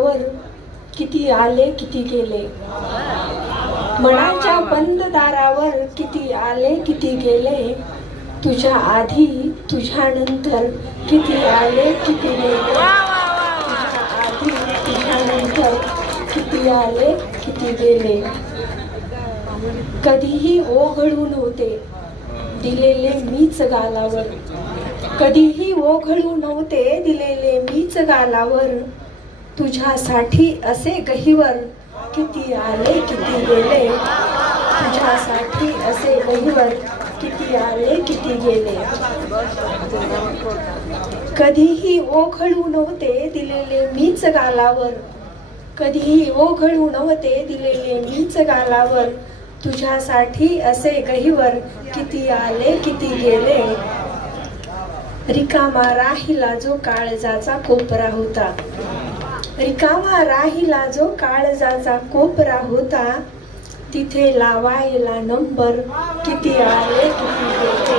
दारावर किती आले किती गेले, मनाच्या बंद दारावर किती आले किती गेले, तुझ्या आधी तुझ्या नंतर किती आले किती गेले, तुझ्या आधी तुझ्या नंतर किती आले किती गेले. कधीही ओघळू नव्हते दिलेले मीच गालावर, कधीही ओघळू नव्हते दिलेले मीच गालावर, तुझ्यासाठी असे गहिवर किती आले किती गेले, तुझ्यासाठी असे गहिवर किती आले किती गेले. कधीही ओघळू नव्हते दिलेले मीच गालावर, कधीही ओघळू नव्हते दिलेले मीच गालावर, तुझ्यासाठी असे गहिवर किती आले किती गेले. रिकामा राहिला जो काळजाचा कोपरा होता, रिकामा राहिला जो काळजाचा कोपरा होता, तिथे लावायला नंबर किती आले किती गेले,